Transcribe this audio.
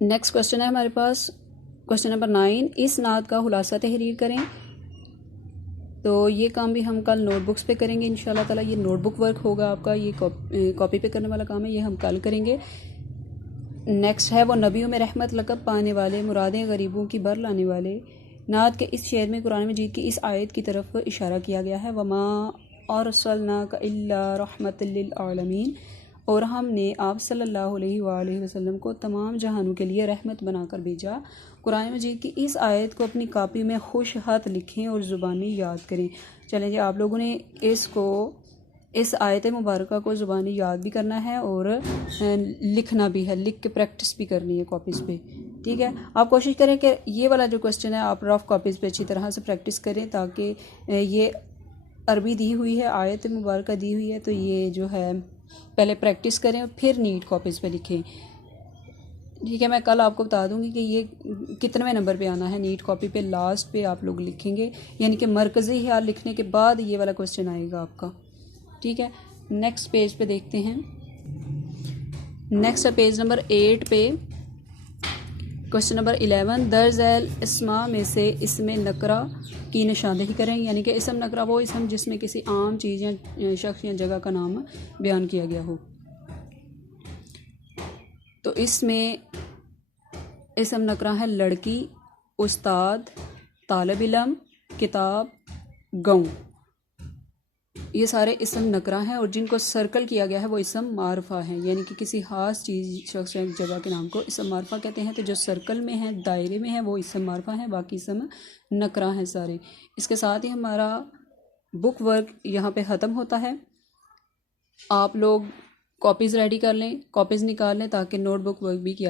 Next question है हमारे पास question number 9, इस नात का खुलासा तहरीर करें। तो ये काम भी हम कल नोटबुक्स पे करेंगे इंशाल्लाह ताला। ये नोटबुक वर्क होगा आपका, ये कॉपी पे करने वाला काम है, ये हम कल करेंगे। नेक्स्ट है, वो नबियों में रहमत लक़ब पाने वाले, मुरादें गरीबों की बर लाने वाले। नात के इस शेर में कुरान मजीद की इस आयत की तरफ इशारा किया गया है, वमा अरसलनाका इल्ला रहमतल लिल आलमीन, और हमने आप सल्लल्लाहु अलैहि वसल्लम को तमाम जहानों के लिए रहमत बनाकर भेजा। कुरान मजीद की इस आयत को अपनी कापी में खुश हाथ लिखें और ज़ुबानी याद करें। चलें जी, आप लोगों ने इस आयत मुबारक को ज़ुबानी याद भी करना है और लिखना भी है, लिख के प्रैक्टिस भी करनी है कॉपीज़ पे। ठीक है, आप कोशिश करें कि ये वाला जो क्वेश्चन है आप रफ कॉपीज़ पे अच्छी तरह से प्रैक्टिस करें, ताकि ये अरबी दी हुई है, आयत मुबारक दी हुई है, तो ये जो है पहले प्रैक्टिस करें और फिर नीट कॉपीज़ पे लिखें। ठीक है, मैं कल आपको बता दूंगी कि ये कितने नंबर पे आना है। नीट कॉपी पे लास्ट पे आप लोग लिखेंगे, यानी कि मरकज़ी ख्याल लिखने के बाद ये वाला क्वेश्चन आएगा आपका। ठीक है, नेक्स्ट पेज पे देखते हैं। नेक्स्ट है पेज नंबर 8 पे क्वेश्चन नंबर 11, दर्ज ऐल इस्मा में से इसमें नकरा की निशानदेही करें। यानी कि इसम नकरा वो इसम जिसमें किसी आम चीज़ या शख्स या जगह का नाम बयान किया गया हो। तो इसमें इसम नकरा है लड़की, उस्ताद, तालिब इल्म, किताब, गाँव। ये सारे इसम नकरा हैं, और जिनको सर्कल किया गया है वो इसम मारफा हैं, यानी कि किसी खास चीज़ शख्स या जगह के नाम को इसम मारफा कहते हैं। तो जो सर्कल में है, दायरे में है, वो इसम मारफा हैं, बाकी इसम नकरा हैं सारे। इसके साथ ही हमारा बुक वर्क यहाँ पे ख़त्म होता है। आप लोग कॉपीज़ रेडी कर लें, कॉपीज़ निकाल लें, ताकि नोटबुक वर्क भी किया